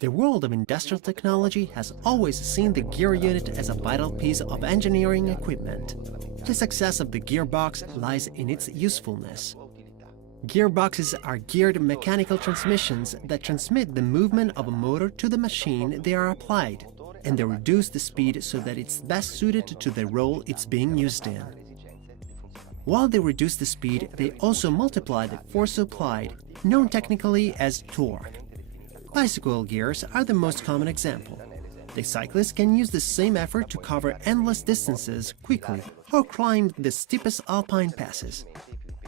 The world of industrial technology has always seen the gear unit as a vital piece of engineering equipment. The success of the gearbox lies in its usefulness. Gearboxes are geared mechanical transmissions that transmit the movement of a motor to the machine they are applied, and they reduce the speed so that it's best suited to the role it's being used in. While they reduce the speed, they also multiply the force applied, known technically as torque. Bicycle gears are the most common example. The cyclist can use the same effort to cover endless distances quickly or climb the steepest alpine passes.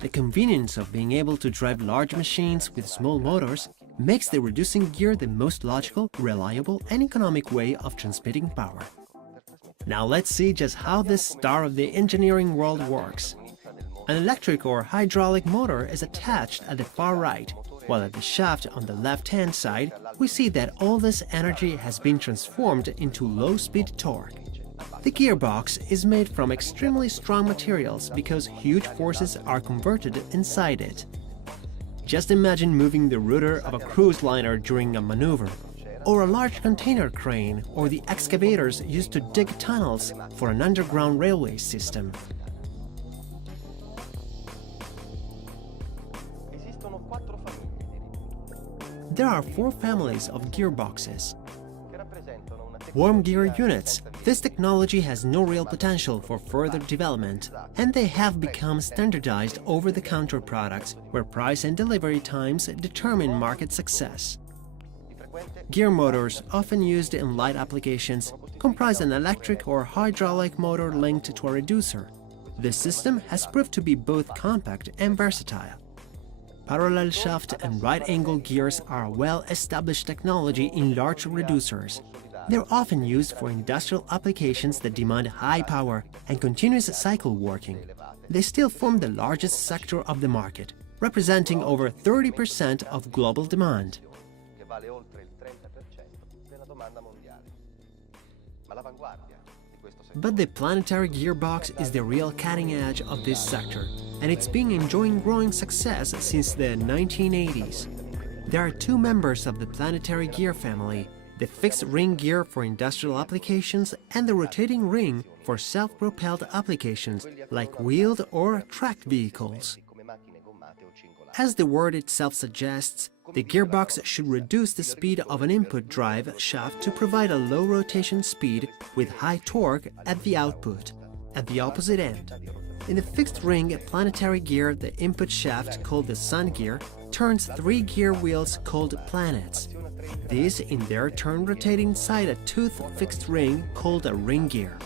The convenience of being able to drive large machines with small motors makes the reducing gear the most logical, reliable, and economic way of transmitting power. Now let's see just how this star of the engineering world works. An electric or hydraulic motor is attached at the far right, while at the shaft on the left-hand side, we see that all this energy has been transformed into low-speed torque. The gearbox is made from extremely strong materials because huge forces are converted inside it. Just imagine moving the rudder of a cruise liner during a maneuver, or a large container crane, or the excavators used to dig tunnels for an underground railway system. There are 4 families of gearboxes. Worm gear units. This technology has no real potential for further development, and they have become standardized over-the-counter products where price and delivery times determine market success. Gear motors, often used in light applications, comprise an electric or hydraulic motor linked to a reducer. This system has proved to be both compact and versatile. Parallel shaft and right-angle gears are a well-established technology in large reducers. They're often used for industrial applications that demand high power and continuous cycle working. They still form the largest sector of the market, representing over 30% of global demand. But the planetary gearbox is the real cutting edge of this sector, and it's been enjoying growing success since the 1980s. There are 2 members of the planetary gear family: the fixed ring gear for industrial applications and the rotating ring for self-propelled applications like wheeled or tracked vehicles. As the word itself suggests, the gearbox should reduce the speed of an input drive shaft to provide a low rotation speed with high torque at the output. At the opposite end, in the fixed ring planetary gear, the input shaft, called the sun gear, turns 3 gear wheels called planets. These, in their turn, rotate inside a toothed fixed ring called a ring gear.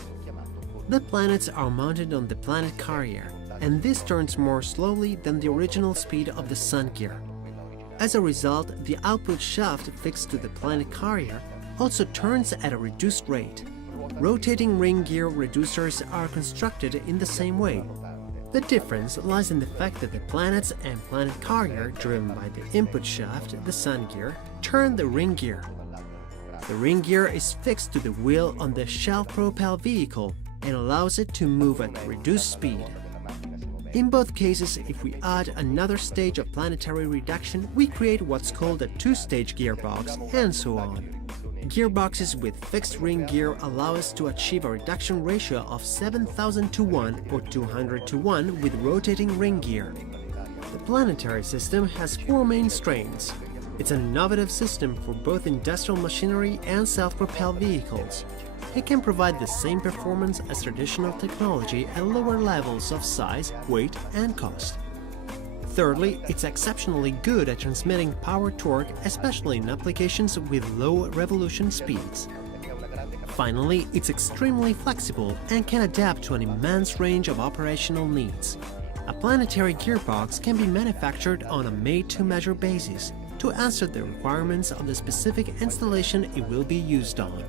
The planets are mounted on the planet carrier, and this turns more slowly than the original speed of the sun gear. As a result, the output shaft fixed to the planet carrier also turns at a reduced rate. Rotating ring gear reducers are constructed in the same way. The difference lies in the fact that the planets and planet carrier, driven by the input shaft, the sun gear, turn the ring gear. The ring gear is fixed to the wheel on the self-propelled vehicle and allows it to move at reduced speed. In both cases, if we add another stage of planetary reduction, we create what's called a 2-stage gearbox, and so on. Gearboxes with fixed ring gear allow us to achieve a reduction ratio of 7,000 to 1 or 200 to 1 with rotating ring gear. The planetary system has 4 main strains. It's an innovative system for both industrial machinery and self-propelled vehicles. It can provide the same performance as traditional technology at lower levels of size, weight, and cost. Thirdly, it's exceptionally good at transmitting power torque, especially in applications with low revolution speeds. Finally, it's extremely flexible and can adapt to an immense range of operational needs. A planetary gearbox can be manufactured on a made-to-measure basis to answer the requirements of the specific installation it will be used on.